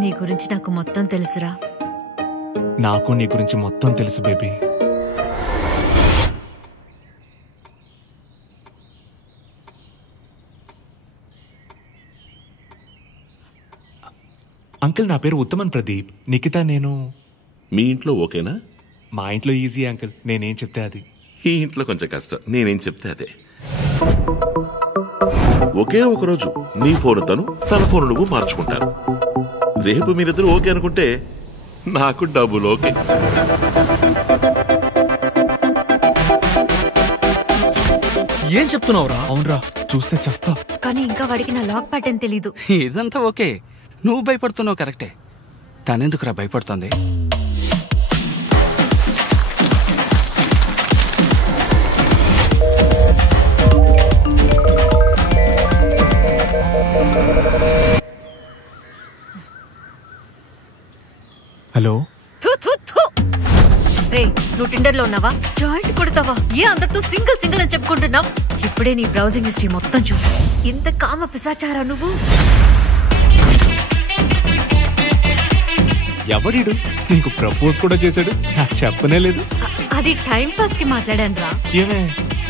నీ గురించి నాకు మొత్తం తెలుసురా. నాకు నీ గురించి మొత్తం తెలుసు బేబీ. అంకుల్, నా పేరు ఉత్తమన్ ప్రదీప్. నిఖిత నేను. మీ ఇంట్లో ఓకేనా? మా ఇంట్లో ఈజీ అంకుల్, నేనేం చెప్తే అది. ఈ ఇంట్లో కొంచెం కష్టం, నేనేం చెప్తే అదే. ఒకే ఒక రోజు నీ ఫోన్ తన ఫోన్ నువ్వు మార్చుకుంటారు. రేపు మీరిద్దరు ఓకే అనుకుంటే నాకు డబుల్ ఓకే. ఏం చెప్తున్నావురా? అవునరా, చూస్తే చస్తా. కానీ ఇంకా వాడికి నా లాక్ ప్యాటర్న్ తెలీదు. ఇదంతా ఓకే, నువ్వు భయపడుతున్నావు కరెక్టే. తనెందుకురా భయపడుతోంది? హలో. రే, నువ్వు టిండర్ లో ఉన్నావా? జాయింట్ కొడతావా? ఏ అందరితో సింగిల్ సింగిల్ అని చెప్పుకుంటున్నావు? ఇప్పుడే నీ బ్రౌజింగ్ హిస్టరీ మొత్తం చూసా. ఇంత కామ పిశాచారా నువ్వు? ఎవరీడు నీకు ప్రపోజ్ కూడా చేశాడు? నాకు చెప్పనే లేదు. అది టైం పాస్ కి మాట్లాడాను రా. ఏమే,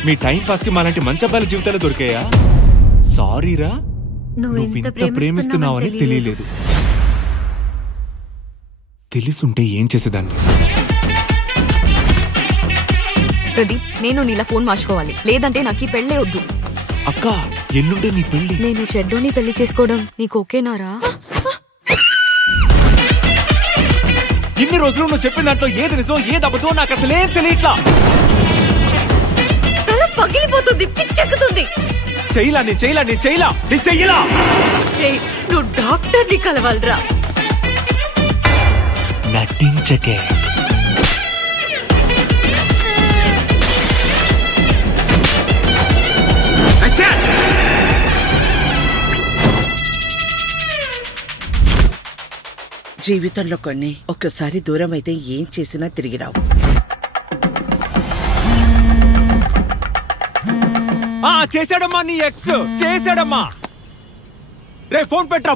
మీ టైం పాస్ కి మాలాంటి మంచి అబ్బాయిల జీవితాలు దొరికాయా? సారీరా, నువ్వు ఇంత ప్రేమిస్తున్నావని తెలియలేదు. తెలిసుంటే ఏం చేసేదాన్ని? ప్రదీప్, నేను నీలా ఫోన్ మార్చుకోవాలి, లేదంటే నాకు ఈ పెళ్లే వద్దు. అక్క, ఎల్లుంటే నీ పెళ్లి. నేను చెడ్డోని పెళ్లి చేసుకోవడం నీకు ఓకేనారా? ఇన్ని రోజులు నువ్వు చెప్పిన దాంట్లో ఏది నిజం ఏది అబద్ధం నాకు అసలేం తెలియట్లా. తల పగిలిపోతుంది, పిచ్చెక్కుతుంది. చెయ్యలా. నువ్వు డాక్టర్ ని కలవాలరా. నటించకే. జీవితంలో కొన్ని ఒక్కసారి దూరం అయితే ఏం చేసినా తిరిగి రావు. చేశాడమ్మా నీ ఎక్స్, చేశాడమ్మా. రే ఫోన్ పెట్టరా.